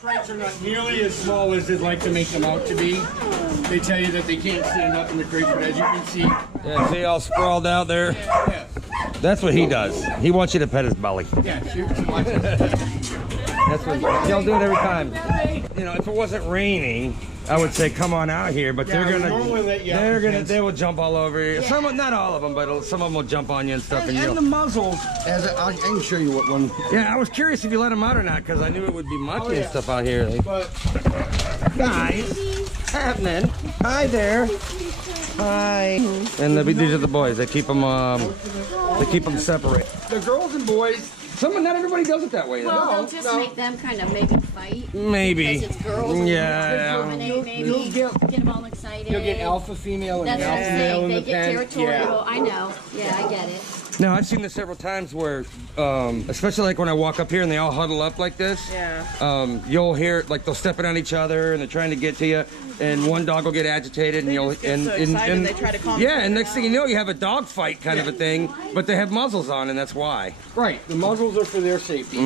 crates are not nearly as small as they'd like to make them out to be. They tell you that they can't stand up in the crate, but as you can see... Yeah, see all sprawled out there? Yeah. That's what he does. He wants you to pet his belly. Yeah, she watches. That's what he'll do it every time. You know, if it wasn't raining, I would say come on out here, but Yeah, they will jump all over you. Some, not all of them, but some of them will jump on you and stuff. And the muzzles, I can show you what one. Yeah, I was curious if you let them out or not because I knew it would be mucky and stuff out here. But guys, happening? Hi there. Hi. And these are the boys. They keep them separate. The girls and boys. Not everybody does it that way. Well, they'll just make them kind of maybe fight. Maybe. Because it's girls. And maybe You'll get them all excited. You'll get alpha female and That's alpha male in the they get pen. territorial. I know. Yeah, I get it. Now, I've seen this several times where, especially like when I walk up here and they all huddle up like this, you'll hear, like they'll step in on each other and they're trying to get to you, and one dog will get agitated and you'll, and they try to calm and next thing you know, you have a dog fight kind of a thing, but they have muzzles on and that's why. Right, the muzzles are for their safety.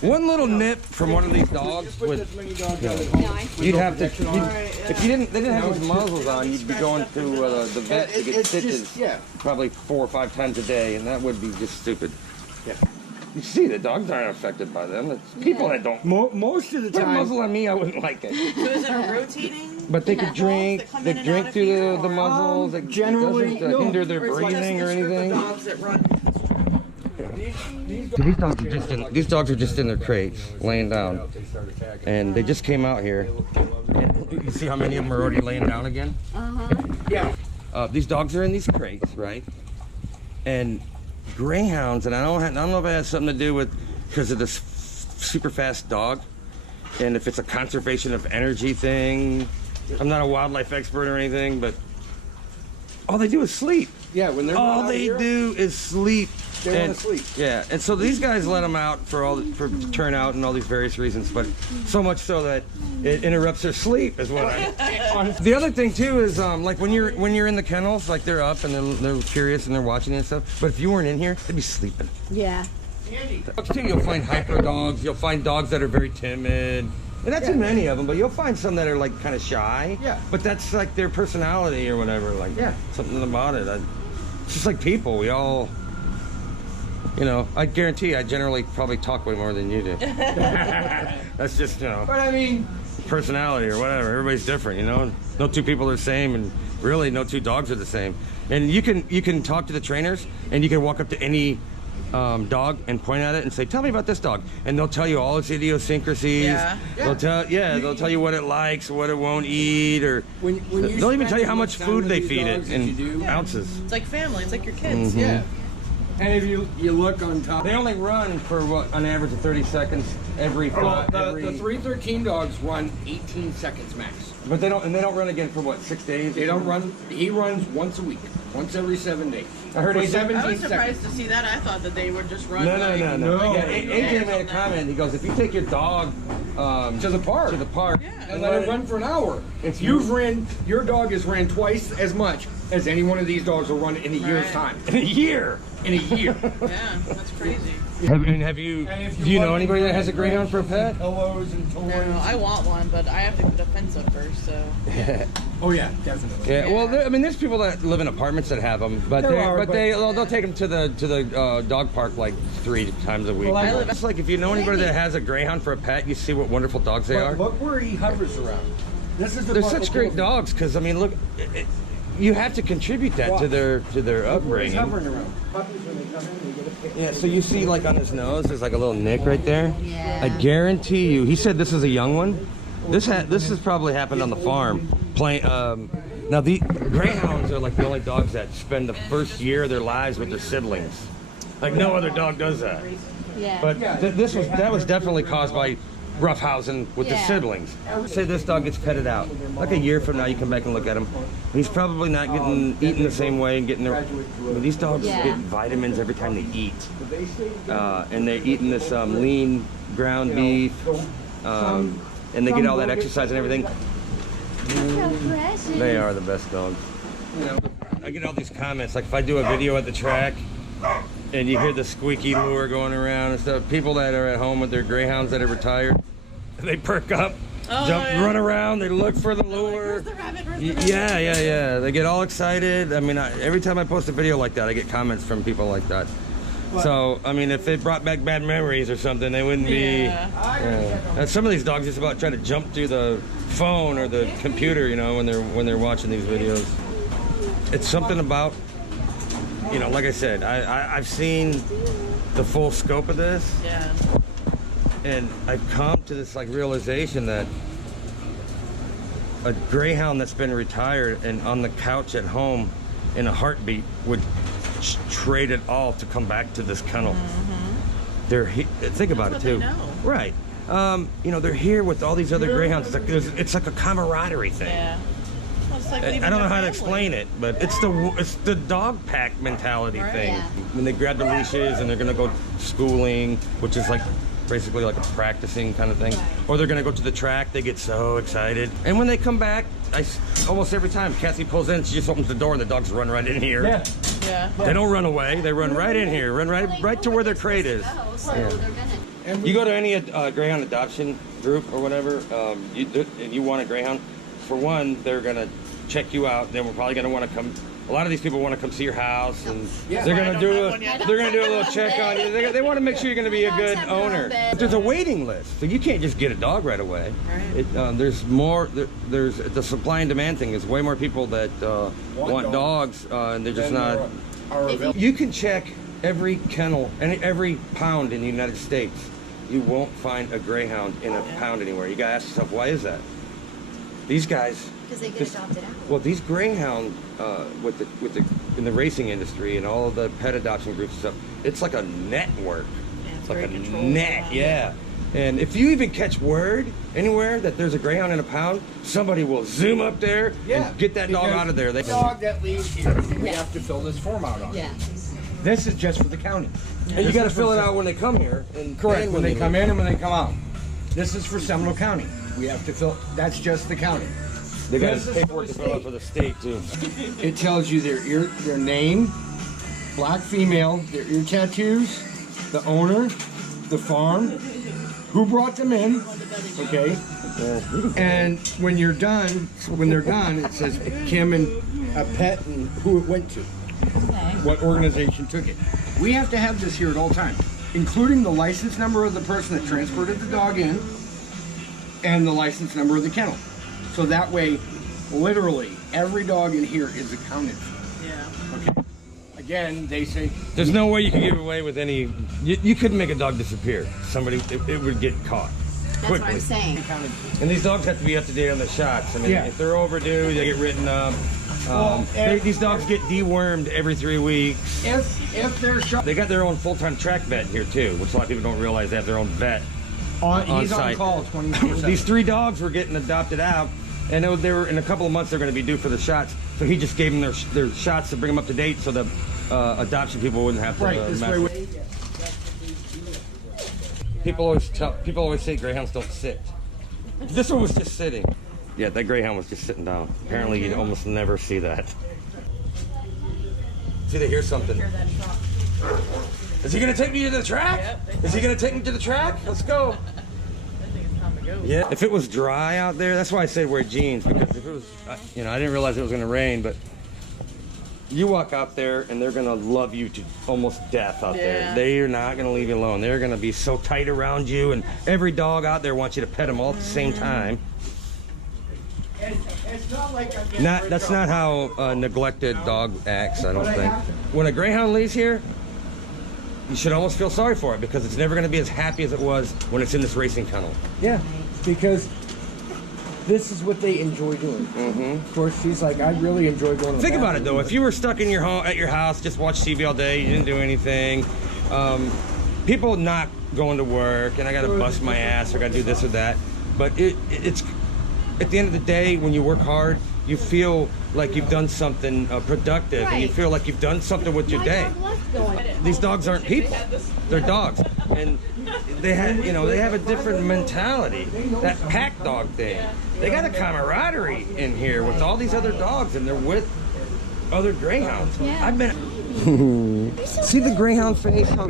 One little nip from one of these dogs would, you'd have to, if they didn't have these muzzles on, you'd be going to the vet to get stitches probably 4 or 5 times a day, and that would be just stupid. Yeah. You see, the dogs aren't affected by them. It's people that don't. Most of the Put a time. muzzle on me, I wouldn't like it. So is it But rotating? they could drink. They drink through the muzzles. It generally, doesn't hinder their breathing or anything. Dogs that run. These dogs are just in their crates, laying down, and they just came out here. And you see how many of them are already laying down again? Yeah. These dogs are in these crates, right? And Greyhounds, and I don't know if it has something to do with because of this super fast dog, and if it's a conservation of energy thing. I'm not a wildlife expert or anything, but all they do is sleep. Yeah, when they're all they do is sleep. They want to sleep. Yeah, and so these guys let them out for turnout and all these various reasons, but so much so that it interrupts their sleep is what I. The other thing too is like when you're in the kennels, like they're up and they're curious and they're watching and stuff. But if you weren't in here, they'd be sleeping. Yeah. Dogs too, you'll find hyper dogs. You'll find dogs that are very timid. And not too many of them, but you'll find some that are like kind of shy. Yeah. But that's like their personality or whatever. Like something about it. It's just like people. We all. You know, I guarantee I generally probably talk way more than you do. That's just, you know, But I mean, personality or whatever. Everybody's different, you know. No two people are the same, and really no two dogs are the same. And you can talk to the trainers, and you can walk up to any dog and point at it and say, "Tell me about this dog," and they'll tell you all its idiosyncrasies. Yeah. They'll tell you what it likes, what it won't eat, or when you they'll even tell you how spend much time food with they these feed dogs it as you in do, ounces. It's like family. It's like your kids. Yeah. And if you look on top, They only run for what, an average of 30 seconds every the every. 313 dogs run 18 seconds max. But they don't run again for what, 6 days? They don't run. He runs once a week, once every 7 days. I heard for AJ 17 I was surprised seconds. to see that. I thought that they would just run. No. No. Yeah, AJ made a comment. He goes, if you take your dog To the park. Yeah. And let it run for an hour. If your dog has ran twice as much as any one of these dogs will run in a year's time. in a year. In a year. Yeah, that's crazy. Have you? Do you know anybody that has a Greyhound for a pet? Pillows and toys. No, I want one, but I have to put a fence up first. So. Oh yeah, definitely. Yeah. Well, there's people that live in apartments that have them, but they'll take them to the dog park like 3 times a week. Well, It's like if you know anybody that has a Greyhound for a pet, you see what wonderful dogs they are. Look where he hovers around. This is the They're part such that's great cool. dogs because I mean, look, you have to contribute that to their He's upbringing. hovering around. Puppies, when they come in, they get a pick. Yeah, so you see like on his nose, there's like a little nick right there. Yeah. I guarantee you, he said this is a young one. This has probably happened on the farm. Now the Greyhounds are like the only dogs that spend the first year of their lives with their siblings. Like no other dog does that. Yeah. But that was definitely caused by roughhousing with the Yeah. siblings. Say this dog gets petted out. Like a year from now, you come back and look at him. He's probably not getting eaten the same way and getting their. These dogs get vitamins every time they eat, and they're eating this lean ground beef, and they get all that exercise and everything. So precious. They are the best dogs. I get all these comments, like if I do a video at the track and you hear the squeaky lure going around and stuff, people that are at home with their Greyhounds that are retired, they perk up, Oh, jump, yeah. run around, they look for the lure. Where's the rabbit? Where's the rabbit? Yeah. They get all excited. I mean, every time I post a video like that, I get comments from people like that. So, I mean, if it brought back bad memories or something, they wouldn't be. Yeah. And some of these dogs just about try to jump through the phone or the computer, you know, when they're watching these videos. It's something about, you know, like I said, I've seen the full scope of this. Yeah. And I've come to this like realization that a greyhound that's been retired and on the couch at home in a heartbeat would trade it all to come back to this kennel. They're think about That's it too. what they know. Right. You know, they're here with all these other greyhounds. It's like a camaraderie thing. Yeah. Well, it's like I leaving don't know their how to family. explain it, but it's the dog pack mentality Right. thing. Yeah. When they grab the leashes and they're gonna go schooling, which is like basically like a practicing kind of thing, or they're gonna go to the track. They get so excited, and when they come back, almost every time Cassie pulls in, she just opens the door and the dogs run right in here. Yeah. Yeah. They don't run away. They run right in here, run right to where their crate is. So they're gonna. You go to any Greyhound adoption group or whatever, and you want a Greyhound, for one, they're gonna check you out. Then we're probably gonna want to come. A lot of these people want to come see your house, and Yeah. they're I gonna don't do have a one yet. they're gonna do a little check on you. They want to make sure you're gonna be a good owner. But there's a waiting list, so you can't just get a dog right away. Right. There's more. There's the supply and demand thing. There's way more people that want dogs, and they're just not. Are available. You can check every kennel and every pound in the United States. You won't find a Greyhound in a pound anywhere. You gotta ask yourself, why is that? These guys. Because they get adopted out. Well, these Greyhound in the racing industry and all of the pet adoption groups and stuff, it's like a network. Yeah, It's like very a controlled, net, yeah. And if you even catch word anywhere that there's a Greyhound in a pound, somebody will zoom up there and get that dog because out of there. The dog that leaves here, we have to fill this form out on. Yeah. This is just for the county. And you got to fill it out when they come here. And Correct. and When they come leave. in and when they come out. This is for Seminole County. We have to fill. That's just the county. They got This is paperwork to for the fill out state. for the state too. It tells you their name, black female, their ear tattoos, the owner, the farm, who brought them in, okay? And when they're done, it says Kim and a pet and who it went to, what organization took it. We have to have this here at all times, including the license number of the person that transported the dog in and the license number of the kennel. So that way, literally, every dog in here is accounted for. Yeah. Okay. Again, they say There's no way you can get away with any. You couldn't make a dog disappear. Somebody, it would get caught That's quickly. what I'm saying. accounted for. And these dogs have to be up to date on the shots. I mean, Yeah. if they're overdue, they get written up. These dogs get dewormed every 3 weeks. If they're shot, They got their own full-time track vet here too, which a lot of people don't realize they have their own vet. he's on site. call 24/7. These 3 dogs were getting adopted out, and they were in a couple of months they're going to be due for the shots. So he just gave them their shots to bring them up to date, so the adoption people wouldn't have to. Right, this mess. way. People always say Greyhounds don't sit. This one was just sitting. Yeah, that Greyhound was just sitting down. Apparently, you almost never see that. See, they hear something. Is he gonna take me to the track? Yep. Is he gonna take me to the track? Let's go. I think it's time to go. Yeah. If it was dry out there, that's why I said wear jeans, because if it was, I didn't realize it was gonna rain, but you walk out there and they're gonna love you to almost death out there. Yeah. They are not gonna leave you alone. They're gonna be so tight around you, and every dog out there wants you to pet them all at the same time. It's not like I'm getting That's not how a neglected dog acts, I don't think. When a Greyhound leaves here, you should almost feel sorry for it, because it's never going to be as happy as it was when it's in this racing kennel. Yeah, because this is what they enjoy doing. Of course, she's like, I really enjoy going to the Think about it bathroom. though. If you were stuck in your home, at your house, just watch TV all day, you didn't do anything, people not going to work, and I got to bust my ass, or got to do this or that. But it's at the end of the day, when you work hard, you feel like you've done something productive, and you feel like you've done something with your day. These dogs aren't people; they're dogs, and they have a different mentality. That pack dog thing, they got a camaraderie in here with all these other dogs, and they're with other Greyhounds. Yeah. I've been See the Greyhound face? How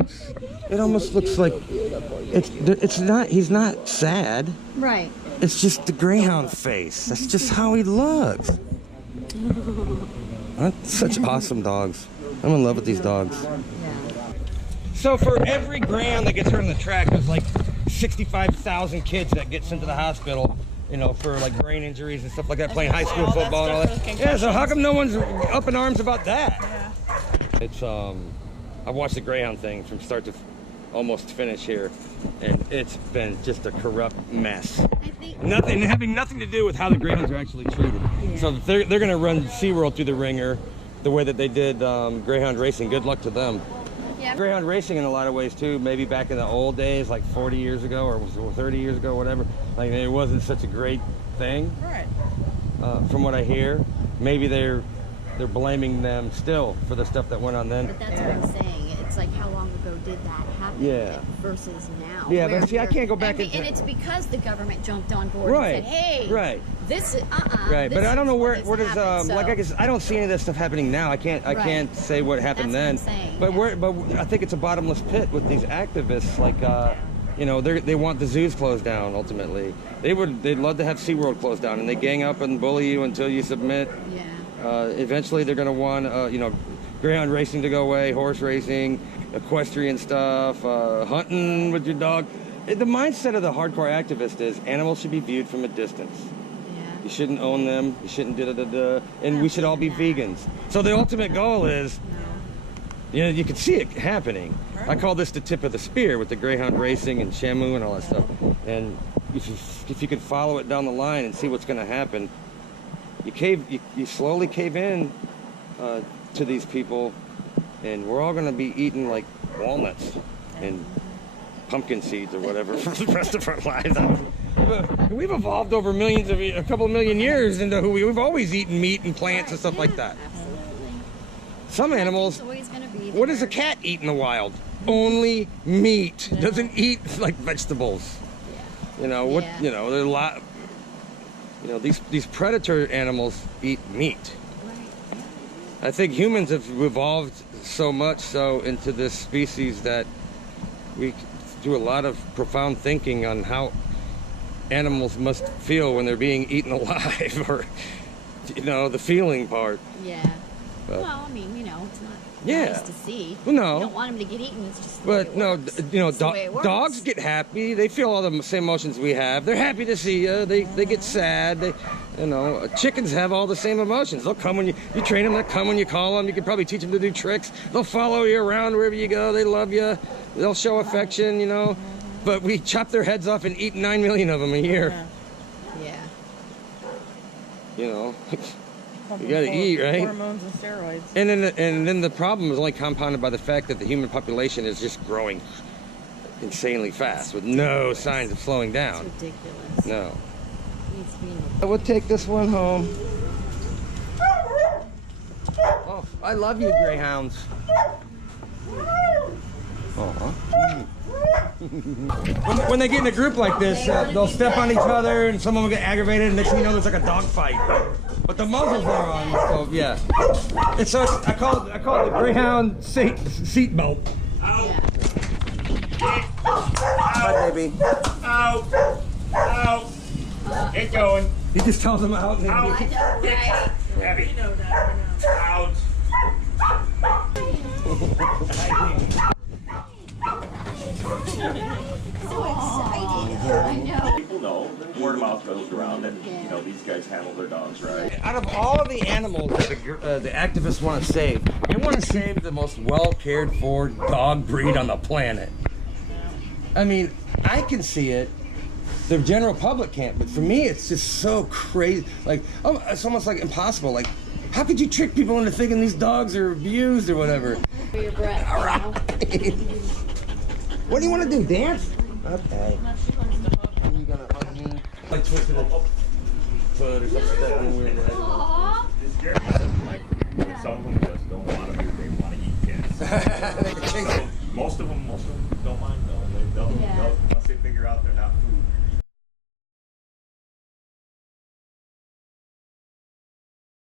it almost looks like it's not. He's not sad. Right. It's just the Greyhound face. That's just how he looks. Such awesome dogs. I'm in love with these dogs. Yeah. So for every Greyhound that gets hurt on the track, there's like 65,000 kids that get sent to the hospital, you know, for like brain injuries and stuff like that, playing high school football and all that. Yeah, so how come no one's up in arms about that? Yeah. It's I've watched the Greyhound thing from start to almost finish here, and it's been just a corrupt mess. I think Having nothing to do with how the Greyhounds are actually treated. Yeah. So they're going to run SeaWorld through the ringer the way that they did Greyhound racing. Good luck to them. yeah. Greyhound racing in a lot of ways too, maybe back in the old days, like 40 years ago or 30 years ago, whatever, like it wasn't such a great thing. Right. From what I hear, maybe they're blaming them still for the stuff that went on then. But that's what I'm saying. It's like how long ago did that happen? Yeah. Versus now. Yeah, but where see, I you're- can't go back and, into- and it's because the government jumped on board Right, and said, "Hey, right. this is Right, but this I don't is know what where has does happened." like So- I guess I don't see any of this stuff happening now. I can't Right. say what happened That's what then. I'm saying, But yeah. but I think it's a bottomless pit with these activists. Like you know, they want the zoos closed down. Ultimately, they'd love to have SeaWorld closed down, and they gang up and bully you until you submit. Yeah. Eventually, they're going to want you know, Greyhound racing to go away, horse racing, equestrian stuff, hunting with your dog. The mindset of the hardcore activist is animals should be viewed from a distance. Yeah. You shouldn't own them. You shouldn't and we should all be vegans. So the ultimate goal is, you know, you can see it happening. I call this the tip of the spear with the Greyhound racing and Shamu and all that stuff. And if you could follow it down the line and see what's going to happen, you slowly cave in to these people, and we're all going to be eating like walnuts and pumpkin seeds or whatever for the rest of our lives. We've evolved over a couple of million years into who we've always eaten meat and plants and stuff like that. Absolutely. Some animals, It's always gonna be what does a there. cat eat in the wild? Only meat. Doesn't eat like vegetables. Yeah. You know what? Yeah. You know, there are a lot. You know, these predator animals eat meat. Right. I think humans have evolved so much so into this species that we do a lot of profound thinking on how animals must feel when they're being eaten alive, or, you know, the feeling part. Yeah. But- Well, I mean, you know, it's not Yeah. nice to see. Well, no. You don't want them to get eaten. It's just the But way it no, works. you know, It's the way it works. dogs get happy. They feel all the same emotions we have. They're happy to see you. They get sad. You know, chickens have all the same emotions. They'll come when you train them. They'll come when you call them. You can probably teach them to do tricks. They'll follow you around wherever you go. They love you. They'll show affection. You know, but we chop their heads off and eat 9 million of them a year. Yeah. You know. Something gotta full of eat, right? Hormones and steroids. And then the problem is only compounded by the fact that the human population is just growing insanely fast with no signs of slowing It's down. ridiculous. No. It needs to be in I will take this one home. Oh, I love you, Greyhounds. When they get in a group like this, they'll step on each other, and someone will get aggravated, and next thing you know, there's like a dog fight. But the muzzles are on, so yeah. I call it the Greyhound seat belt. Yeah. Hi, baby. Out! Out! Get going! He just tells them out. And Out! I know, right? Heavy! You know that. Out! So excited. I know. People know, word of mouth goes around that, you know, these guys handle their dogs right. Out of all of the animals that the activists want to save, they want to save the most well cared for dog breed on the planet. I mean, I can see it. The general public can't, but for me, it's just so crazy. Like, oh, it's almost like impossible. Like, how could you trick people into thinking these dogs are abused or whatever? For your breath. All you right. know? What do you want to do? Dance? Okay. Are you gonna hug me? Like twisted a foot or something weird. Aw. Like, some of them just don't want to be, they want to eat kids.